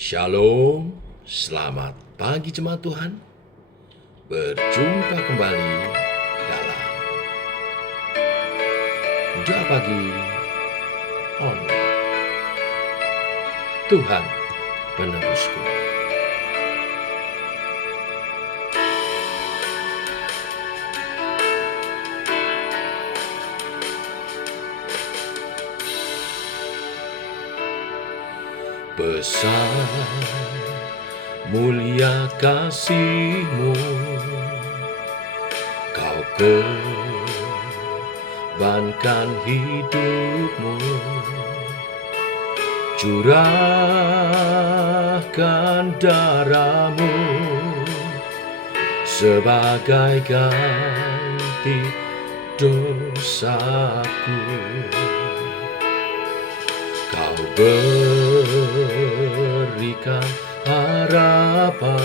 Shalom, selamat pagi jemaat Tuhan. Berjumpa kembali dalam doa pagi online. Tuhan penebusku. Besar mulia kasih-Mu, Kau korbankan hidup-Mu, curahkan darah-Mu sebagai ganti dosaku. Kau berikan harapan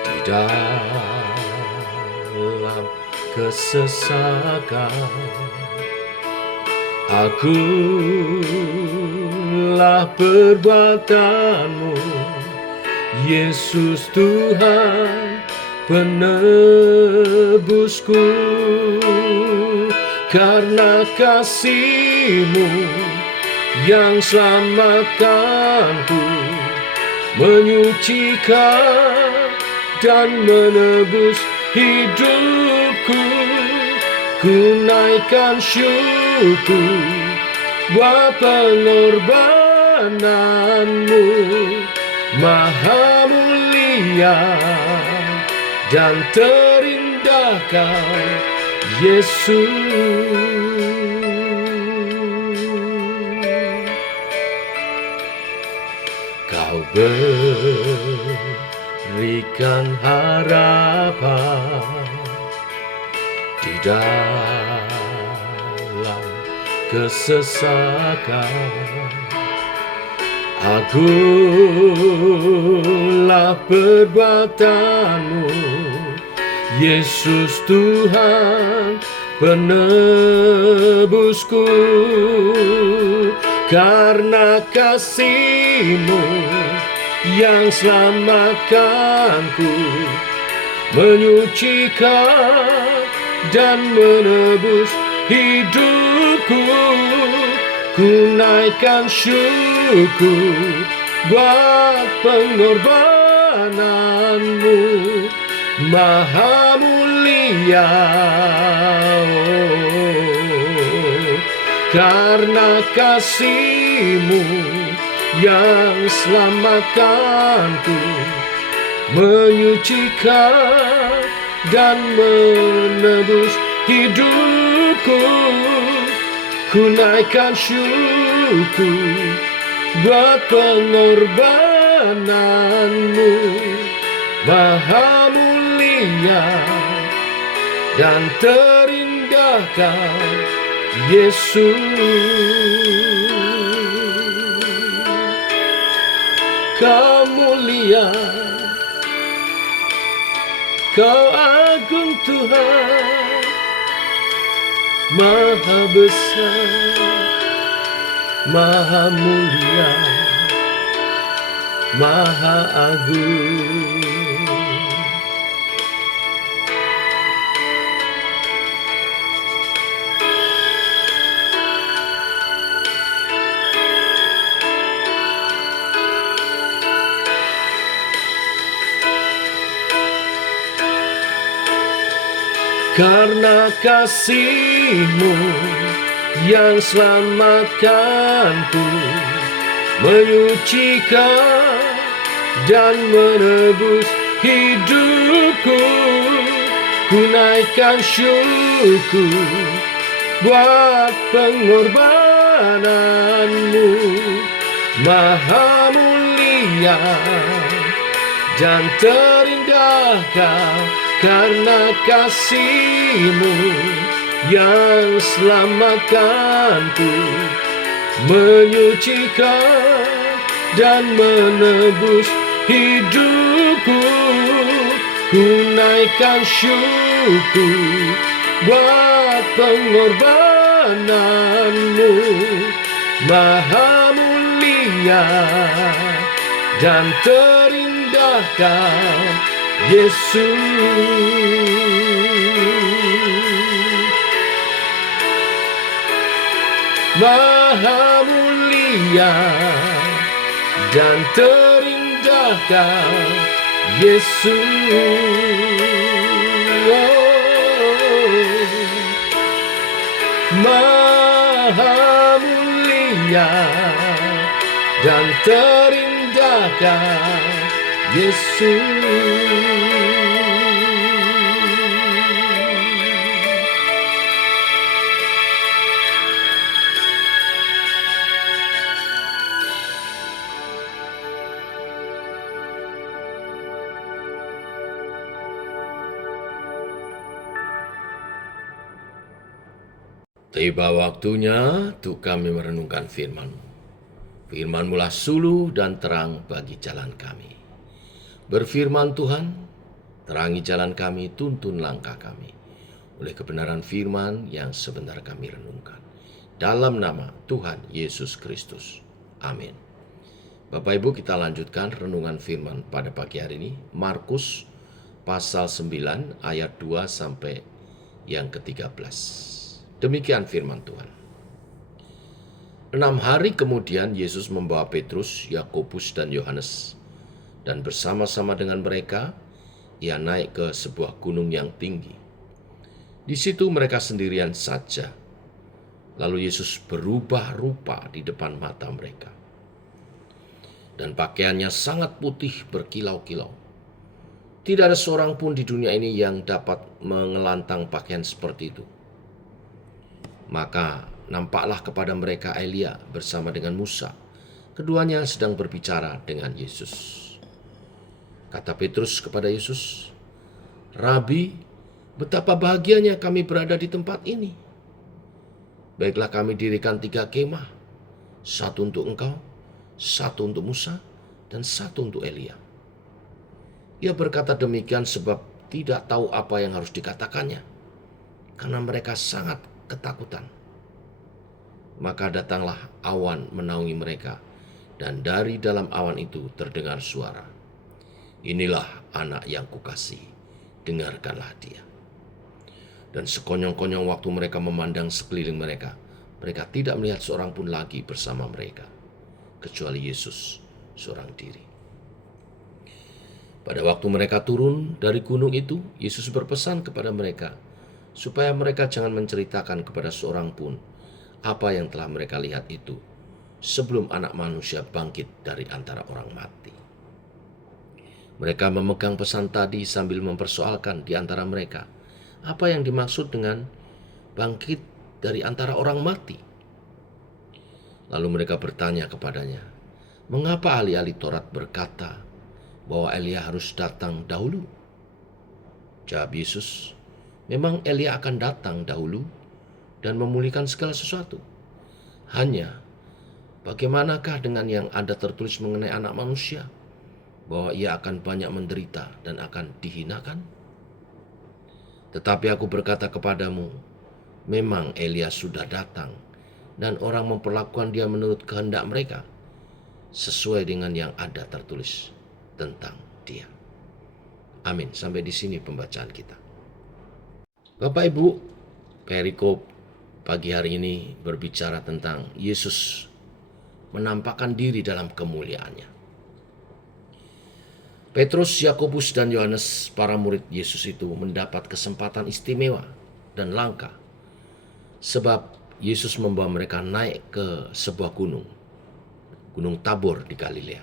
di dalam kesesakan. Akulah perbuatan-Mu, Yesus Tuhan penebusku. Karena kasih-Mu yang selamatkanku, menyucikan dan menebus hidupku. Ku naikkan syukur buat pengorbanan-Mu, Maha mulia dan terindah Kau, Yesus. Kau berikan harapan di dalam kesesakan. Akulah perbuatan-Mu, Yesus Tuhan penebusku. Karena kasih-Mu yang selamatkanku, menyucikan dan menebus hidupku. Ku naikkan syukur buat pengorbanan-Mu, Maha mulia. Karena kasih-Mu yang selamatkanku, menyucikan dan menebus hidupku. Ku naikkan syukur buat pengorbanan-Mu, Maha mulia dan terindah Kau, Yesus. Kau mulia, Kau agung Tuhan, Maha besar, Maha mulia, Maha agung. Karena kasih-Mu yang selamatkanku, menyucikan dan menebus hidupku. Ku naikkan syukur buat pengorbanan-Mu, Maha mulia dan terindah Kau. Karena kasih-Mu yang selamatkanku, menyucikan dan menebus hidupku. Ku naikkan syukur buat pengorbanan-Mu, Maha mulia mulia dan terindah Kau, Yesus. Maha mulia dan terindah Kau, Yesus. Maha mulia dan terindah Kau, Yesus. Tiba waktunya untuk kami merenungkan firman-Mu. Firman-Mu-lah suluh dan terang bagi jalan kami. Berfirman Tuhan, terangi jalan kami, tuntun langkah kami. Oleh kebenaran firman yang sebentar kami renungkan. Dalam nama Tuhan Yesus Kristus. Amin. Bapak Ibu, kita lanjutkan renungan firman pada pagi hari ini. Markus pasal 9 ayat 2 sampai yang ke-13. Demikian firman Tuhan. 6 hari kemudian Yesus membawa Petrus, Yakobus, dan Yohanes, dan bersama-sama dengan mereka ia naik ke sebuah gunung yang tinggi. Di situ mereka sendirian saja. Lalu Yesus berubah rupa di depan mata mereka, dan pakaiannya sangat putih berkilau-kilau. Tidak ada seorang pun di dunia ini yang dapat mengelantang pakaian seperti itu. Maka nampaklah kepada mereka Elia bersama dengan Musa. Keduanya sedang berbicara dengan Yesus. Kata Petrus kepada Yesus, "Rabi, betapa bahagianya kami berada di tempat ini. Baiklah kami dirikan 3 kemah, 1 untuk engkau, 1 untuk Musa, dan 1 untuk Elia." Ia berkata demikian sebab tidak tahu apa yang harus dikatakannya, karena mereka sangat ketakutan. Maka datanglah awan menaungi mereka, dan dari dalam awan itu terdengar suara, "Inilah anak yang kukasih, dengarkanlah dia." Dan sekonyong-konyong waktu mereka memandang sekeliling mereka, mereka tidak melihat seorang pun lagi bersama mereka, kecuali Yesus seorang diri. Pada waktu mereka turun dari gunung itu, Yesus berpesan kepada mereka supaya mereka jangan menceritakan kepada seorang pun apa yang telah mereka lihat itu sebelum Anak Manusia bangkit dari antara orang mati. Mereka memegang pesan tadi sambil mempersoalkan di antara mereka apa yang dimaksud dengan bangkit dari antara orang mati. Lalu mereka bertanya kepadanya, "Mengapa ahli-ahli Taurat berkata bahwa Elia harus datang dahulu?" Jawab Yesus, "Memang Elia akan datang dahulu dan memulihkan segala sesuatu. Hanya bagaimanakah dengan yang ada tertulis mengenai Anak Manusia, bahwa ia akan banyak menderita dan akan dihinakan? Tetapi aku berkata kepadamu, memang Elia sudah datang, dan orang memperlakukan dia menurut kehendak mereka, sesuai dengan yang ada tertulis tentang dia." Amin. Sampai di sini pembacaan kita. Bapak Ibu, perikop pagi hari ini berbicara tentang Yesus menampakkan diri dalam kemuliaannya. Petrus, Yakobus, dan Yohanes, para murid Yesus itu mendapat kesempatan istimewa dan langka, sebab Yesus membawa mereka naik ke sebuah gunung, Gunung Tabor di Galilea.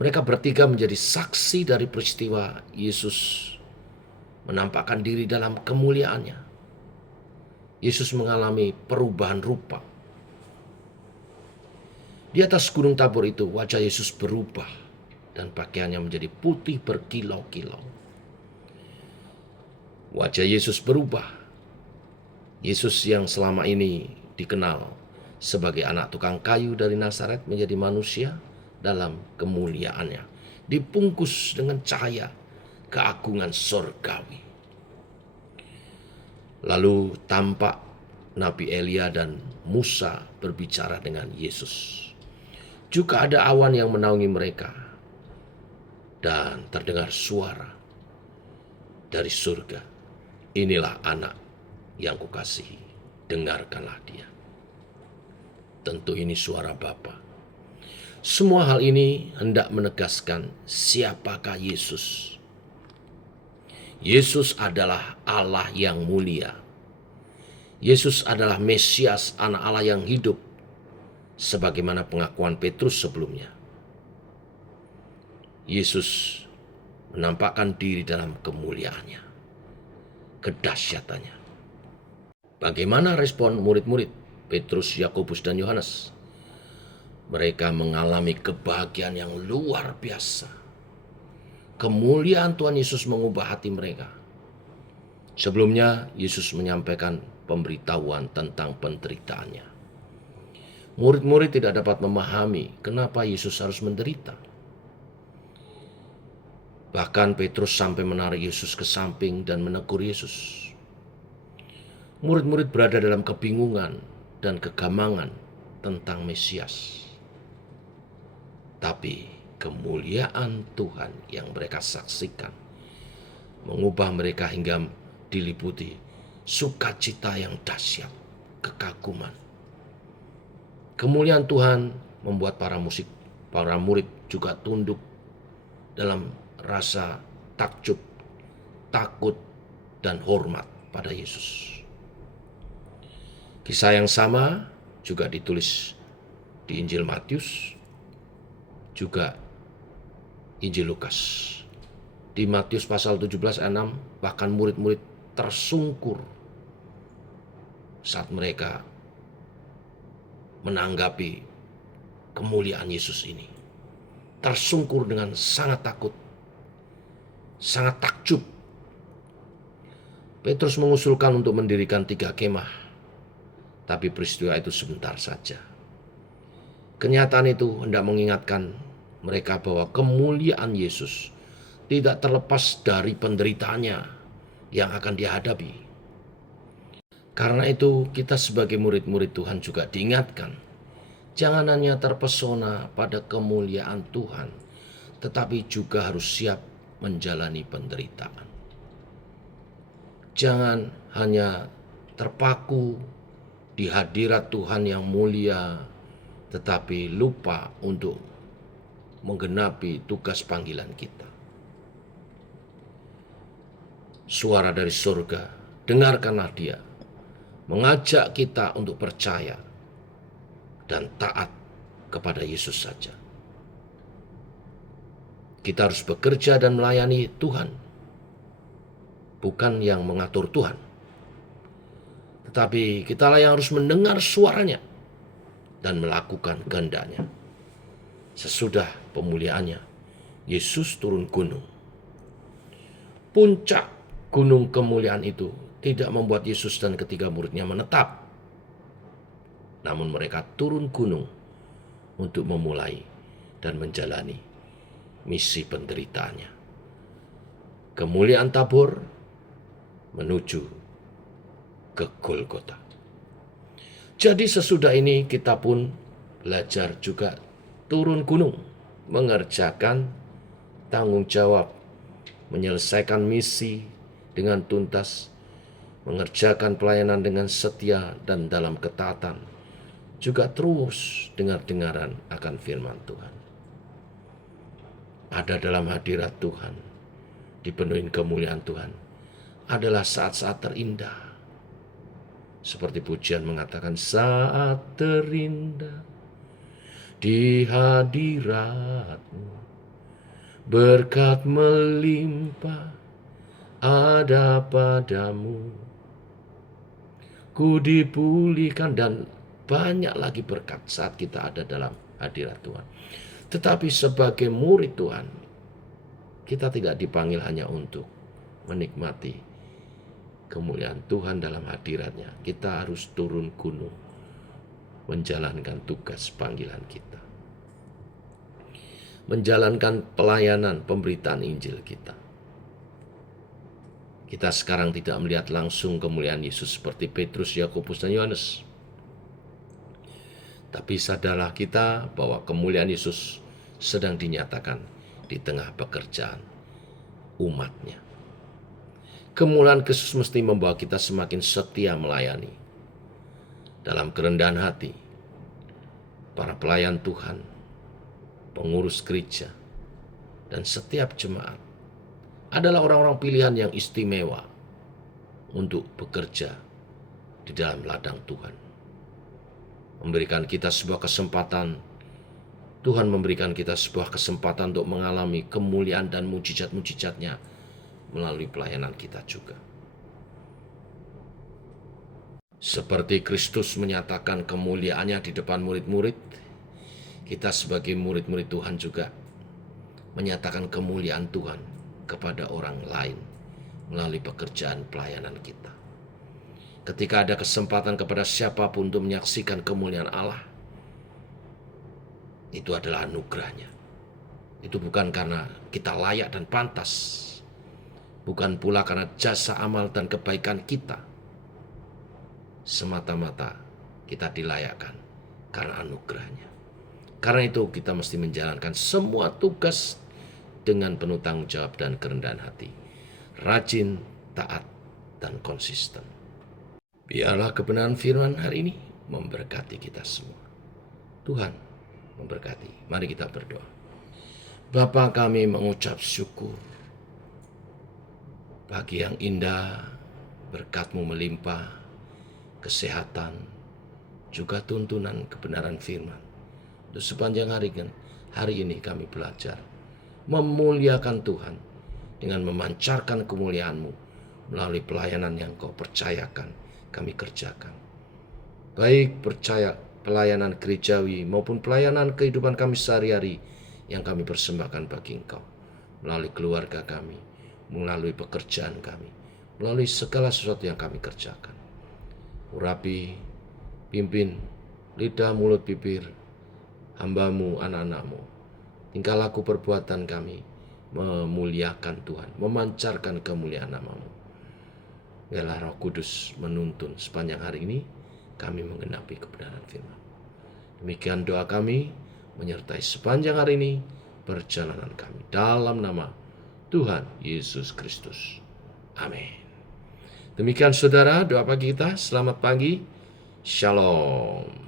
Mereka bertiga menjadi saksi dari peristiwa Yesus menampakkan diri dalam kemuliaannya. Yesus mengalami perubahan rupa. Di atas Gunung Tabor itu wajah Yesus berubah dan pakaiannya menjadi putih berkilau-kilau. Wajah Yesus berubah. Yesus yang selama ini dikenal sebagai anak tukang kayu dari Nazaret menjadi manusia dalam kemuliaannya, dibungkus dengan cahaya keagungan sorgawi. Lalu tampak Nabi Elia dan Musa berbicara dengan Yesus. juga ada awan yang menaungi mereka. Dan terdengar suara dari surga, "Inilah anak yang kukasihi, dengarkanlah dia." Tentu ini suara Bapa. Semua hal ini hendak menegaskan siapakah Yesus. Yesus adalah Allah yang mulia. Yesus adalah Mesias, anak Allah yang hidup, sebagaimana pengakuan Petrus sebelumnya. Yesus menampakkan diri dalam kemuliaannya, kedahsyatannya. Bagaimana respon murid-murid Petrus, Yakobus, dan Yohanes? Mereka mengalami kebahagiaan yang luar biasa. Kemuliaan Tuhan Yesus mengubah hati mereka. Sebelumnya, Yesus menyampaikan pemberitahuan tentang penderitaannya. Murid-murid tidak dapat memahami kenapa Yesus harus menderita. Bahkan Petrus sampai menarik Yesus ke samping dan menegur Yesus. Murid-murid berada dalam kebingungan dan kegamangan tentang Mesias. Tapi kemuliaan Tuhan yang mereka saksikan mengubah mereka hingga diliputi sukacita yang dahsyat, kekaguman. Kemuliaan Tuhan membuat para murid juga tunduk dalam rasa takjub, takut, dan hormat pada Yesus. Kisah yang sama juga ditulis di Injil Matius, juga Injil Lukas. Di Matius pasal 17 ayat 6, bahkan murid-murid tersungkur saat mereka menanggapi kemuliaan Yesus ini. Tersungkur dengan sangat takut, sangat takjub. Petrus mengusulkan untuk mendirikan 3 kemah, tapi peristiwa itu sebentar saja. Kenyataan itu hendak mengingatkan mereka bahwa kemuliaan Yesus tidak terlepas dari penderitaannya yang akan dia hadapi. Karena itu kita sebagai murid-murid Tuhan juga diingatkan, jangan hanya terpesona pada kemuliaan Tuhan, tetapi juga harus siap menjalani penderitaan. Jangan hanya terpaku di hadirat Tuhan yang mulia, tetapi lupa untuk menggenapi tugas panggilan kita. Suara dari surga, dengarkanlah dia, mengajak kita untuk percaya dan taat kepada Yesus saja. Kita harus bekerja dan melayani Tuhan, bukan yang mengatur Tuhan. Tetapi kitalah yang harus mendengar suaranya dan melakukan kehendaknya. Sesudah pemuliaannya, Yesus turun gunung. Puncak gunung kemuliaan itu tidak membuat Yesus dan ketiga muridnya menetap. Namun mereka turun gunung untuk memulai dan menjalani misi penderitaannya. Kemuliaan Tabor menuju ke Golgota. Jadi sesudah ini kita pun belajar juga turun gunung, mengerjakan tanggung jawab, menyelesaikan misi dengan tuntas, mengerjakan pelayanan dengan setia dan dalam ketaatan, juga terus dengar-dengaran akan firman Tuhan. Ada dalam hadirat Tuhan, dipenuhi kemuliaan Tuhan, adalah saat-saat terindah. Seperti pujian mengatakan, saat terindah di hadirat-Mu, berkat melimpah ada padamu, ku dipulihkan, dan banyak lagi berkat saat kita ada dalam hadirat Tuhan. Tetapi sebagai murid Tuhan, kita tidak dipanggil hanya untuk menikmati kemuliaan Tuhan dalam hadiratnya. Kita harus turun gunung, menjalankan tugas panggilan kita, menjalankan pelayanan pemberitaan Injil kita. Kita sekarang tidak melihat langsung kemuliaan Yesus seperti Petrus, Yakobus, dan Yohanes. Tapi sadarlah kita bahwa kemuliaan Yesus sedang dinyatakan di tengah pekerjaan umatnya. Kemuliaan Kristus mesti membawa kita semakin setia melayani. Dalam kerendahan hati, para pelayan Tuhan, pengurus gereja, dan setiap jemaat adalah orang-orang pilihan yang istimewa untuk bekerja di dalam ladang Tuhan. Memberikan kita sebuah kesempatan, Tuhan memberikan kita sebuah kesempatan untuk mengalami kemuliaan dan mujizat-mujizatnya melalui pelayanan kita juga. Seperti Kristus menyatakan kemuliaannya di depan murid-murid, kita sebagai murid-murid Tuhan juga menyatakan kemuliaan Tuhan kepada orang lain melalui pekerjaan pelayanan kita. Ketika ada kesempatan kepada siapapun untuk menyaksikan kemuliaan Allah, itu adalah anugerahnya. Itu bukan karena kita layak dan pantas, bukan pula karena jasa amal dan kebaikan kita. Semata-mata kita dilayakkan karena anugerahnya. Karena itu kita mesti menjalankan semua tugas dengan penuh tanggung jawab dan kerendahan hati. Rajin, taat, dan konsisten. Biarlah kebenaran firman hari ini memberkati kita semua. Tuhan memberkati. Mari kita berdoa. Bapa, kami mengucap syukur pagi yang indah, berkat-Mu melimpah, kesehatan, juga tuntunan kebenaran firman. Untuk sepanjang hari ini kami belajar memuliakan Tuhan dengan memancarkan kemuliaan-Mu melalui pelayanan yang Kau percayakan kami kerjakan. Baik percaya pelayanan gerejawi maupun pelayanan kehidupan kami sehari-hari yang kami persembahkan bagi Engkau. Melalui keluarga kami, melalui pekerjaan kami, melalui segala sesuatu yang kami kerjakan. Urapi, pimpin lidah, mulut, bibir hamba-Mu, anak-anak-Mu. Tingkah laku perbuatan kami memuliakan Tuhan, memancarkan kemuliaan nama-Mu. Biarlah Roh Kudus menuntun sepanjang hari ini kami menggenapi kebenaran firman. Demikian doa kami menyertai sepanjang hari ini perjalanan kami dalam nama Tuhan Yesus Kristus. Amin. Demikian saudara doa pagi kita. Selamat pagi. Shalom.